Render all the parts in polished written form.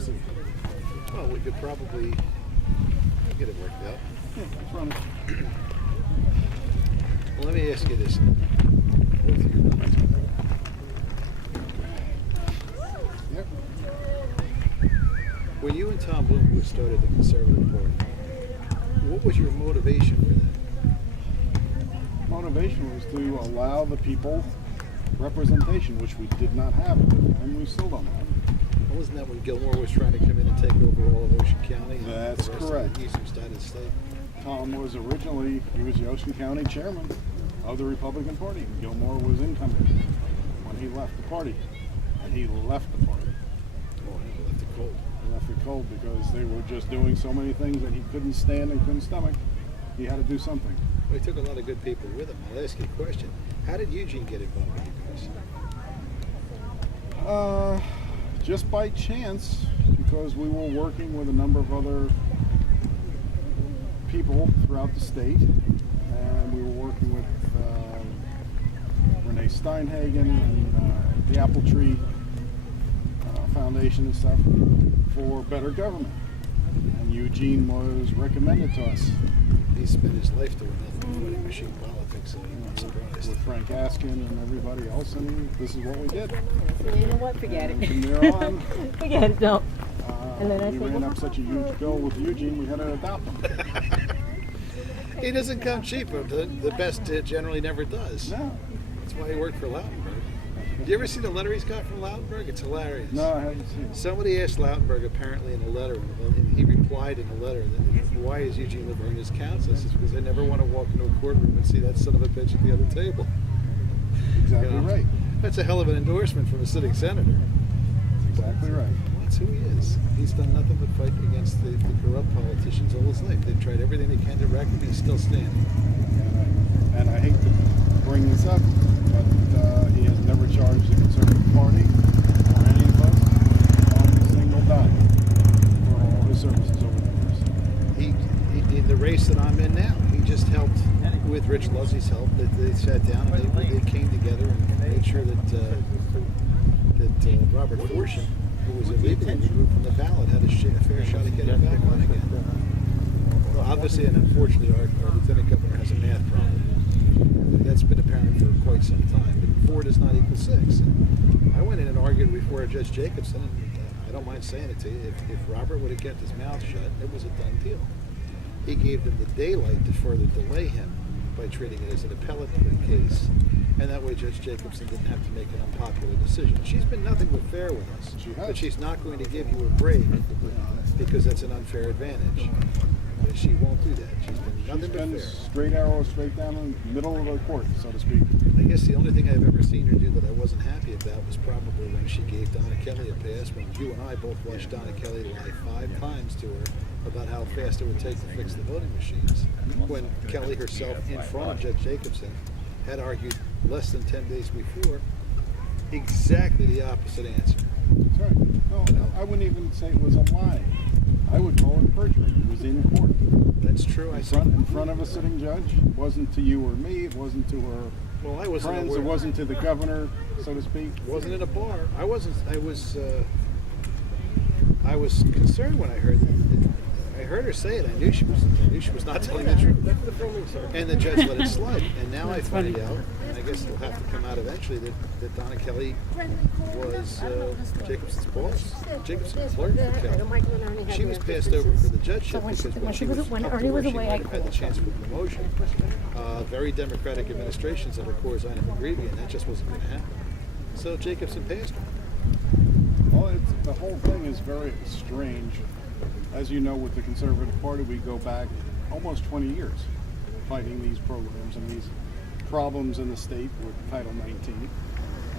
see. Well, we could probably get it worked out. Yeah, it's running. Well, let me ask you this. Both of you. Yep. When you and Tom Bloomquist started the Conservative Party, what was your motivation for that? Motivation was to allow the people representation, which we did not have at the time. We still don't have. Well, wasn't that when Gilmore was trying to come in and take over all of Ocean County? And That's the rest correct. Of the eastern side of the state. Tom was originally, he was the Ocean County chairman of the Republican Party. Gilmore was incoming when he left the party. And he left the party. Oh, he left it cold. He left it cold because they were just doing so many things that he couldn't stand and couldn't stomach. He had to do something. Well, he took a lot of good people with him. I'll ask you a question. How did Eugene get involved with you guys? Just by chance, because we were working with a number of other people throughout the state, and we were working with Renee Steinhagen and the Apple Tree Foundation and stuff for better government. And Eugene was recommended to us. He spent his life doing nothing but voting machine politics, so I'm not surprised. With Frank Askin and everybody else, and this is what we did. You know what? Forget And it. from there on, Forget it. No. And then I we said, ran up such a huge bill with Eugene, we had to adopt him. He doesn't come cheap, but the best generally never does. No. That's why he worked for Lautenberg. You ever see the letter he's got from Lautenberg? It's hilarious. No, I haven't seen it. Somebody asked Lautenberg apparently in a letter, and he replied in a letter, that, why is Eugene Lavergne his counsel? He says, because I never want to walk into a courtroom and see that son of a bitch at the other table. Exactly You know? right. That's a hell of an endorsement from a sitting senator. Exactly right. That's who he is. He's done nothing but fight against the corrupt politicians all his life. They've tried everything they can to wreck him. He's still standing. And I hate to bring this up, but he has never charged the Conservative Party or any of us on a single dime for all his services over the years. He in the race that I'm in now, he just helped with Rich Luzzy's help. They sat down and they came together and made sure that Robert Fortune, who was illegally removed from the ballot, had a fair shot at getting back on again. Well, obviously and unfortunately, our lieutenant governor has a math problem. That's been apparent for quite some time. But 4 does not equal 6. And I went in and argued before Judge Jacobson, and I don't mind saying it to you, if Robert would have kept his mouth shut, it was a done deal. He gave them the daylight to further delay him by treating it as an appellate case, and that way Judge Jacobson didn't have to make an unpopular decision. She's been nothing but fair with us, but she's not going to give you a break because that's an unfair advantage. She won't do that. She's been nothing but fair. Straight arrow, straight down the middle of the court, so to speak. I guess the only thing I've ever seen her do that I wasn't happy about was probably when she gave Donna Kelly a pass, when you and I both watched Donna Kelly lie 5 times to her about how fast it would take to fix the voting machines. When Kelly herself, in front of Judge Jacobson, had argued less than 10 days before exactly the opposite answer. That's right. No, I wouldn't even say it was a lie. I would call it perjury. It was in court. That's true. In front of a sitting judge. It wasn't to you or me. It wasn't to her Well, I wasn't friends. aware. It wasn't to the governor, so to speak. It wasn't in a bar. I was concerned when I heard that. I heard her say it. I knew she was not telling the truth. And the judge let it slide. And now I find out, and I guess it'll have to come out eventually, that Donna Kelly was Jacobson's boss. Jacobson's clerk for Kelly. She was passed over for the judgeship because when she was up to her, she might have had the chance for promotion. Very democratic administrations under Corzine and McGreevy, and that just wasn't going to happen. So Jacobson passed her. Well, the whole thing is very strange. As you know, with the Conservative Party, we go back almost 20 years fighting these programs and these problems in the state with Title 19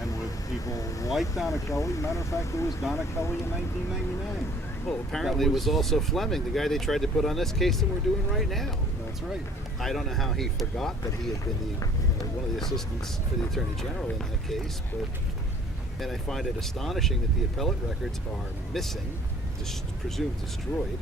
and with people like Donna Kelly. Matter of fact, it was Donna Kelly in 1999. Well, apparently it was also Fleming, the guy they tried to put on this case that we're doing right now. That's right. I don't know how he forgot that he had been one of the assistants for the Attorney General in that case, and I find it astonishing that the appellate records are missing, presumed destroyed.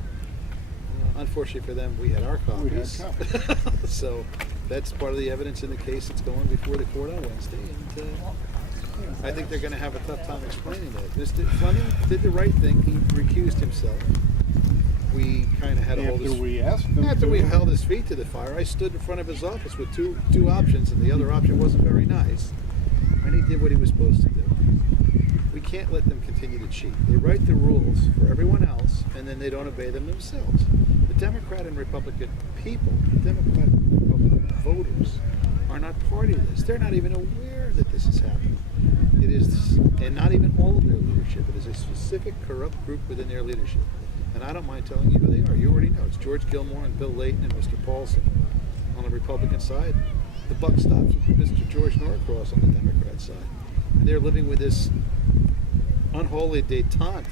Unfortunately for them, we had our copies. We had So that's part of the evidence in the case that's going before the court on Wednesday. And I think they're going to have a tough time explaining that. Mr. Fleming did the right thing. He recused himself. We kind of had to hold his... we asked him After to. we held his feet to the fire, I stood in front of his office with two options, and the other option wasn't very nice. And he did what he was supposed to do. We can't let them continue to cheat. They write the rules for everyone else, and then they don't obey them themselves. The Democrat and Republican people, Democrat and Republican voters, are not party to this. They're not even aware that this is happening. It is, and not even all of their leadership. It is a specific corrupt group within their leadership. And I don't mind telling you who they are. You already know. It's George Gilmore and Bill Layton and Mr. Paulson on the Republican side. The buck stops with Mr. George Norcross on the Democrat side. And they're living with this unholy detente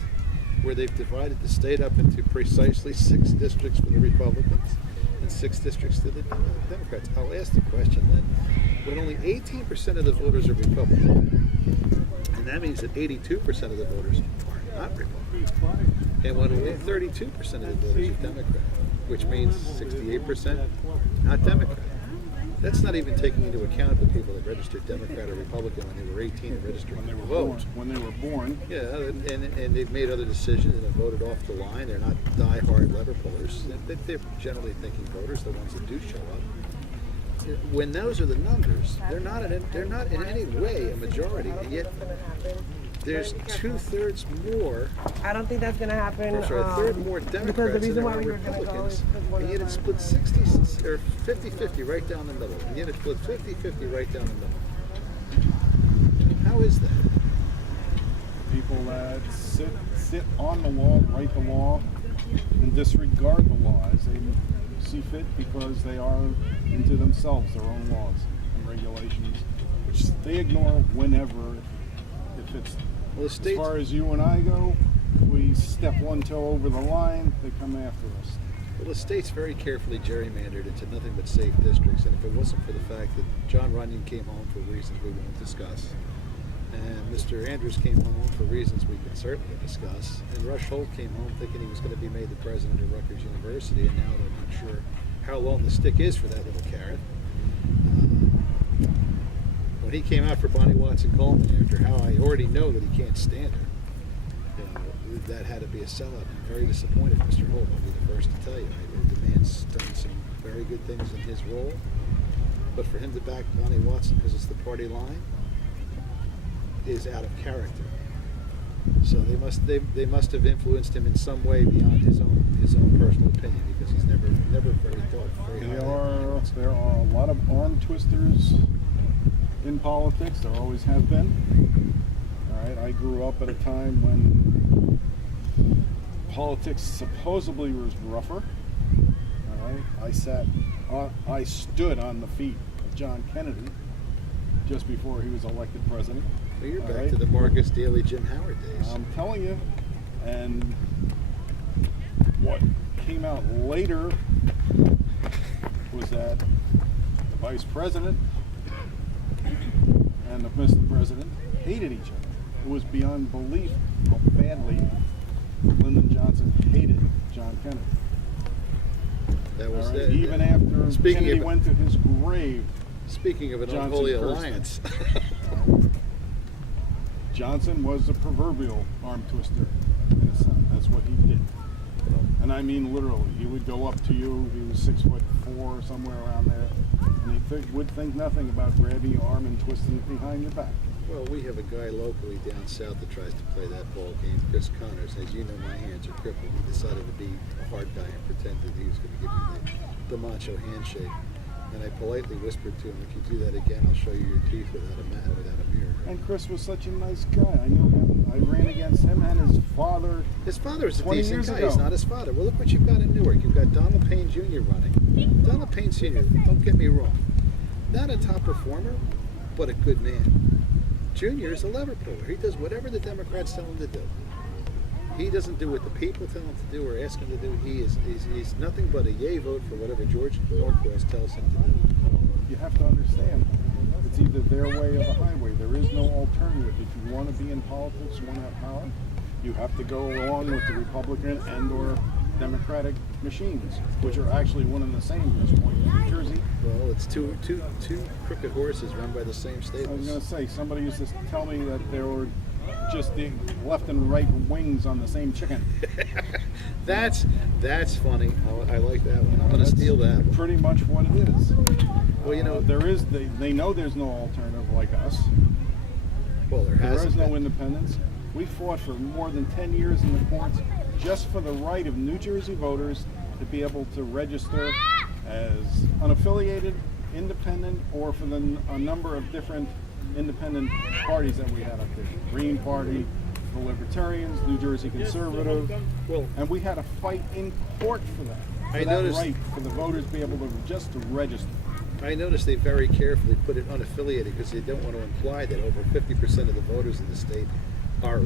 where they've divided the state up into precisely 6 districts for the Republicans and 6 districts to the Democrats. I'll ask the question then. When only 18% of the voters are Republican, and that means that 82% of the voters are not Republican, and when only 32% of the voters are Democrat, which means 68% not Democrat. That's not even taking into account the people that registered Democrat or Republican when they were 18 and registered When they to were vote. born. When they were born. Yeah, and they've made other decisions and have voted off the line. They're not die-hard lever pullers. They're generally thinking voters, the ones that do show up. When those are the numbers, they're not in any way a majority, and yet there's 2/3 more. I don't think that's going to happen. Or sorry, a third more because the Democrats than reason there why are we were going to go Republicans, is because one and yet of it's our- split 60 or 50-50 right down the middle, and yet it's split 50-50 right down the middle. How is that? People that sit on the law, write the law, and disregard the law as they see fit because they are into themselves their own laws and regulations, which they ignore whenever it fits them. Well, the As states. far as you and I go, we step one toe over the line, they come after us. Well, the state's very carefully gerrymandered into nothing but safe districts, and if it wasn't for the fact that John Runyon came home for reasons we won't discuss, and Mr. Andrews came home for reasons we can certainly discuss, and Rush Holt came home thinking he was going to be made the president of Rutgers University, and now they're not sure how long the stick is for that little carrot. When he came out for Bonnie Watson Coleman, after how I already know that he can't stand her, that had to be a sellout. I'm very disappointed, Mr. Holt. I'll be the first to tell you. The man's done some very good things in his role, but for him to back Bonnie Watson because it's the party line is out of character. So they must have influenced him in some way beyond his own personal opinion, because he's never very thought very highly. There are a lot of arm twisters in politics. There always have been. All right, I grew up at a time when politics supposedly was rougher. All right, I stood on the feet of John Kennedy just before he was elected president. Well, you're All back right. to the Marcus Daly, Jim Howard days. I'm telling you, and what came out later was that the vice president and the Mr. President hated each other. It was beyond belief how badly Lyndon Johnson hated John Kennedy. That was All right? that. Even after Speaking Kennedy of- went to his grave, Speaking of an Johnson unholy cursed him. alliance. Johnson was a proverbial arm twister in a sense. That's what he did. And I mean literally. He would go up to you, he was 6'4", somewhere around there, and he would think nothing about grabbing your arm and twisting it behind your back. Well, we have a guy locally down south that tries to play that ball game, Chris Connors. As you know, my hands are crippled. He decided to be a hard guy and pretend that he was going to give me the macho handshake. And I politely whispered to him, if you do that again, I'll show you your teeth without a mirror. And Chris was such a nice guy. I know him. I ran against him and his father. His father was a 20 decent years guy. ago. He's not his father. Well, look what you've got in Newark. You've got Donald Payne Jr. running. Donald Payne Sr., don't get me wrong, not a top performer, but a good man. Jr. is a lever puller. He does whatever the Democrats tell him to do. He doesn't do what the people tell him to do or ask him to do. He's nothing but a yay vote for whatever George Norcross tells him to do. You have to understand, it's either their way or the highway. There is no alternative. If you want to be in politics, you want to have power, you have to go along with the Republican and or Democratic machines, which are actually one and the same at this point. New Jersey. Well, it's two crooked horses run by the same I was stables. going to say, somebody used to tell me that there were just the left and right wings on the same chicken. That's funny. I like that one. I'm going to That's steal that one. Pretty much what it is. Well, you know, they know there's no alternative like us. well, there There hasn't is no been. independence. We fought for more than 10 years in the courts just for the right of New Jersey voters to be able to register as unaffiliated, independent, or for a number of different independent parties that we had up there. Green Party, the Libertarians, New Jersey Conservative. Well, And we had to fight in court for that. For I that noticed- right for the voters to be able to just to register. I noticed they very carefully put it unaffiliated because they don't want to imply that over 50% of the voters in the state are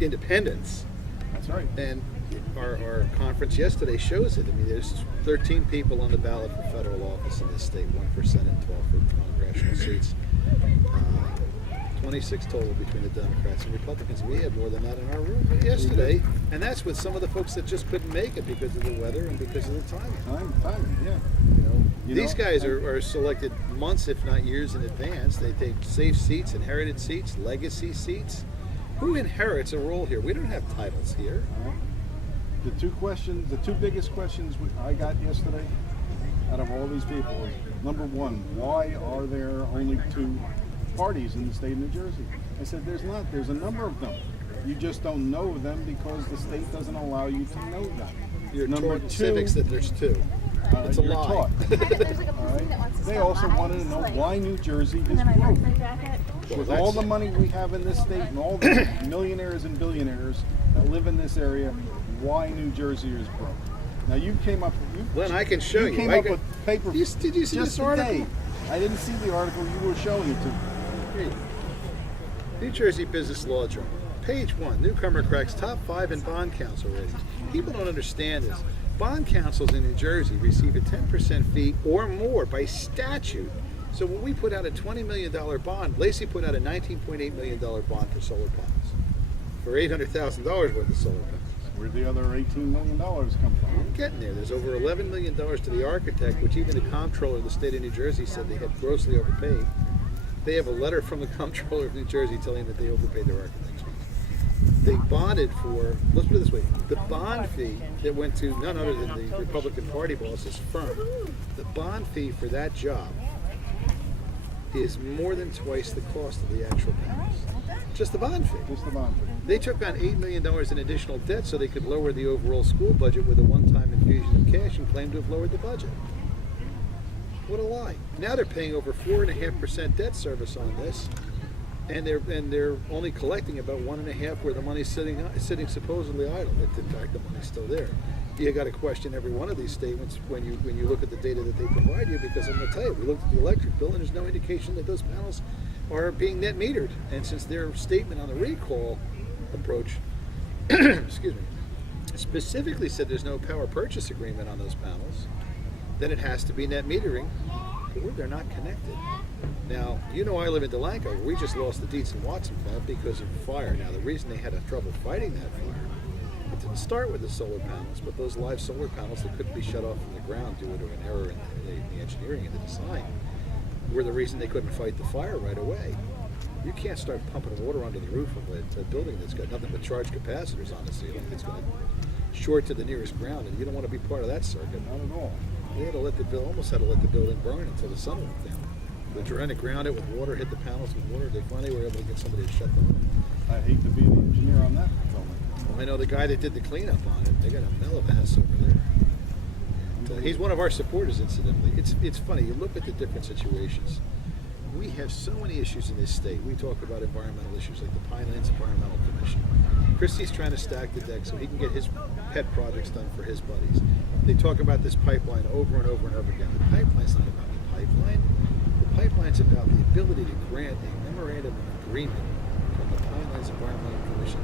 independents. That's right. And our conference yesterday shows it. I mean, there's 13 people on the ballot for federal office in this state, 1 for Senate, 12 for congressional seats. 26 total between the Democrats and Republicans. We had more than that in our room yesterday. And that's with some of the folks that just couldn't make it because of the weather and because of the timing. Timing, yeah. These guys are selected months, if not years in advance. They take safe seats, inherited seats, legacy seats. Who inherits a role here? We don't have titles here. The two biggest questions I got yesterday out of all these people was, number one, why are there only 2 parties in the state of New Jersey? I said, there's not. There's a number of them. You just don't know them because the state doesn't allow you to know them. You're Number taught in 2, civics that there's 2. It's a you're lie. taught. There's like a All person that right? wants to They sell also lies, wanted to know like- why New Jersey is And then my broke. birthday jacket. With Well, all the that's- money we have in this state and all the millionaires and billionaires that live in this area, why New Jersey is broke. Now you came up. Glenn, I can show you. came I up can- with paper. Did you see just this article? today. I didn't see the article you were showing it to me. Here. New Jersey Business Law Journal. Page 1. Newcomer cracks top 5 in bond counsel ratings. People don't understand this. Bond counsels in New Jersey receive a 10% fee or more by statute. So when we put out a $20 million bond, Lacey put out a $19.8 million bond for solar panels. For $800,000 worth of solar panels. Where'd the other $18 million come from? I'm getting there. There's over $11 million to the architect, which even the comptroller of the state of New Jersey said they had grossly overpaid. They have a letter from the comptroller of New Jersey telling that they overpaid their architect's fees. They bonded for, let's put it this way, the bond fee that went to none other than the Republican Party boss's firm, the bond fee for that job is more than twice the cost of the actual panels. Just the bond fee. Just the bond fee. They took on $8 million in additional debt so they could lower the overall school budget with a one-time infusion of cash and claim to have lowered the budget. What a lie. Now they're paying over 4.5% debt service on this, and they're only collecting about 1.5% where the money's sitting supposedly idle. In fact, the money's still there. You got to question every one of these statements when you look at the data that they provide you, because I'm going to tell you, we looked at the electric bill and there's no indication that those panels are being net metered. And since their statement on the recall approach, excuse me, specifically said there's no power purchase agreement on those panels, then it has to be net metering, or they're not connected. Now, you know I live in Delanco, where we just lost the Dietz and Watson plant because of fire. Now, the reason they had trouble fighting that fire, it didn't start with the solar panels, but those live solar panels that couldn't be shut off from the ground due to an error in the engineering and the design were the reason they couldn't fight the fire right away. You can't start pumping water onto the roof of a building that's got nothing but charged capacitors on the ceiling. It's going to short to the nearest ground, and you don't want to be part of that circuit. Not at all. They had to almost had to let the building burn until the sun went down. They're trying to ground it with water, hit the panels with water. They finally were able to get somebody to shut them off. I hate to be the engineer on that building. Well, I know the guy that did the cleanup on it. They got a hell of a mess over there. He's one of our supporters, incidentally. It's funny. You look at the different situations. We have so many issues in this state. We talk about environmental issues like the Pinelands Environmental Commission. Christie's trying to stack the deck so he can get his pet projects done for his buddies. They talk about this pipeline over and over and over again. The pipeline's not about the pipeline. The pipeline's about the ability to grant a memorandum of agreement from the Pinelands Environmental Commission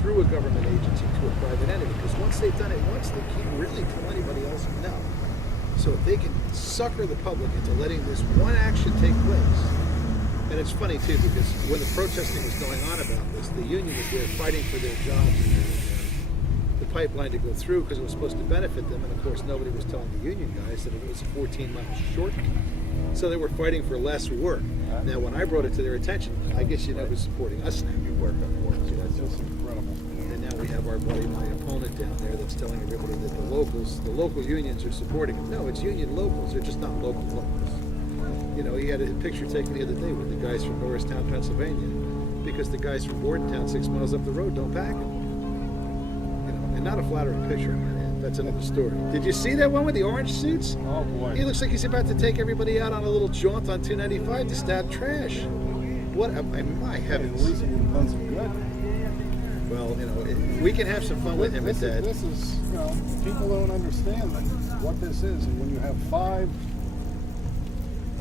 through a government agency to a private entity. Because once they've done it once, they can't really tell anybody else no. So if they can sucker the public into letting this one action take place, and it's funny too, because when the protesting was going on about this, the union was there fighting for their jobs and the pipeline to go through because it was supposed to benefit them, and of course nobody was telling the union guys that it was a 14-month shortcut. So they were fighting for less work. Now, when I brought it to their attention, I guess you know who's supporting us now. You work on work. See, That's just incredible. and now we have our buddy, my opponent down there, that's telling everybody that the local unions are supporting him. No, it's union locals. They're just not local locals. You know, he had a picture taken the other day with the guys from Norristown, Pennsylvania, because the guys from Bordentown, 6 miles up the road, don't pack him. You know, and not a flattering picture. That's another story. Did you see that one with the orange suits? Oh boy. He looks like he's about to take everybody out on a little jaunt on 295 to stab trash. What? My At heavens. least it would have done some good. Well, you know, we can have some fun with him at that. This is, you know, people don't understand what this is, and when you have 5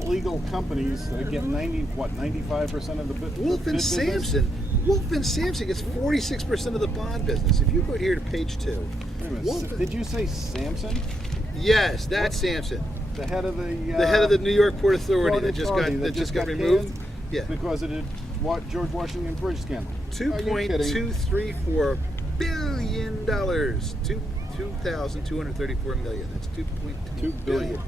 legal companies that get 95% of the Wolf and business. Wolf and Sampson gets 46% of the bond business. If you go here to page 2. Wait a minute, Wolf and- did you say Samson? Yes, that's Sampson. The head of the The head of the New York Port Authority that just got canned removed. Yeah. because it did what George Washington Bridge scandal. Are you kidding? $2.234 billion. 2,234 million. That's 2.2 $2 billion. billion.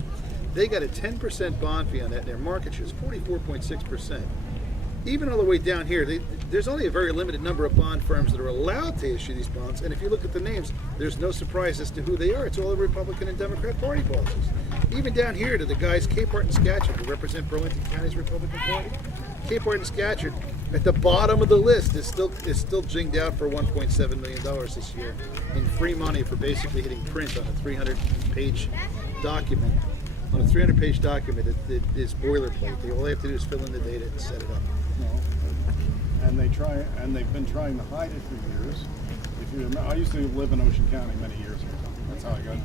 They got a 10% bond fee on that, and their market share is 44.6%. Even all the way down here, there's only a very limited number of bond firms that are allowed to issue these bonds, and if you look at the names, there's no surprise as to who they are. It's all the Republican and Democrat Party bosses. Even down here to the guys, Capehart and Scatcherd, who represent Burlington County's Republican Party. Capehart and Scatcherd, at the bottom of the list, is still jinged out for $1.7 million this year in free money for basically hitting print on a 300-page document. On a 300-page document, it is boilerplate. All they have to do is fill in the data and set it up. No. And they've been trying to hide it for years. If you remember, I used to live in Ocean County many years ago. That's how I got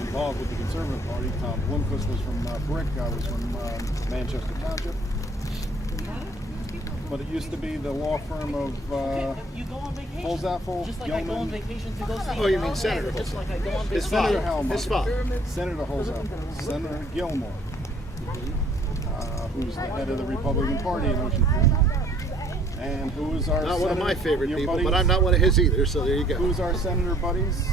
involved with the Conservative Party. Tom Blomquist was from Brick. I was from Manchester Township. But it used to be the law firm of You go on vacation. Holzapfel, Just like I go on Gilman. vacation to go see. Oh, you mean Senator Just like I go on His vacation. Senator father. Helmut. His father. Senator Holzapfel, Senator Gilmore, who's the head of the Republican Party in Ocean County, and who is our Not one of my favorite your people, buddies- but I'm not one of his either, so there you go. Who's our senator buddies?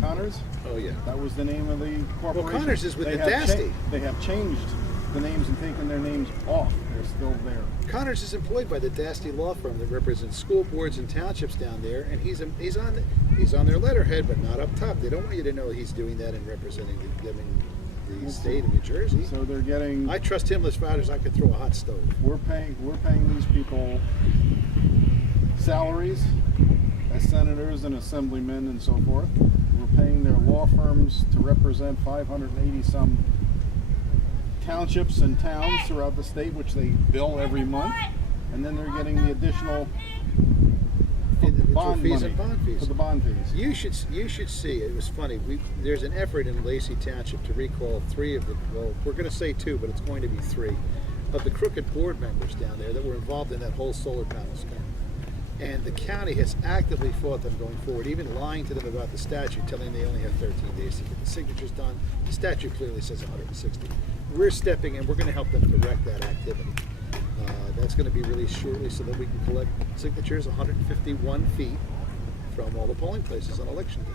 Connors. Oh, yeah. That was the name of the corporation. Connors is with They the have Dasty. They have changed the names and taken their names off. They're still there. Connors is employed by the Dasty law firm that represents school boards and townships down there, and he's on their letterhead, but not up top. They don't want you to know he's doing that and representing them in the state of New Jersey. So they're getting. I trust him as far as I could throw a hot stove. We're paying these people salaries as senators and assemblymen and so forth. We're paying their law firms to represent 580 some townships and towns throughout the state, which they bill every month, and then they're getting the additional bond fees money and bond fees. for the bond fees. You should see. It was funny. There's an effort in Lacey Township to recall 3 of the. Well, we're going to say 2, but it's going to be 3 of the crooked board members down there that were involved in that whole solar panel scam. And the county has actively fought them going forward, even lying to them about the statute, telling them they only have 13 days to get the signatures done. The statute clearly says 160. We're stepping in. We're going to help them direct that activity. That's going to be released shortly so that we can collect signatures 151 feet from all the polling places on election day.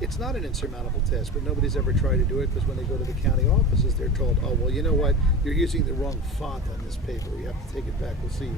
It's not an insurmountable task, but nobody's ever tried to do it because when they go to the county offices, they're told, oh, well, you know what? You're using the wrong font on this paper. You have to take it back. We'll see you.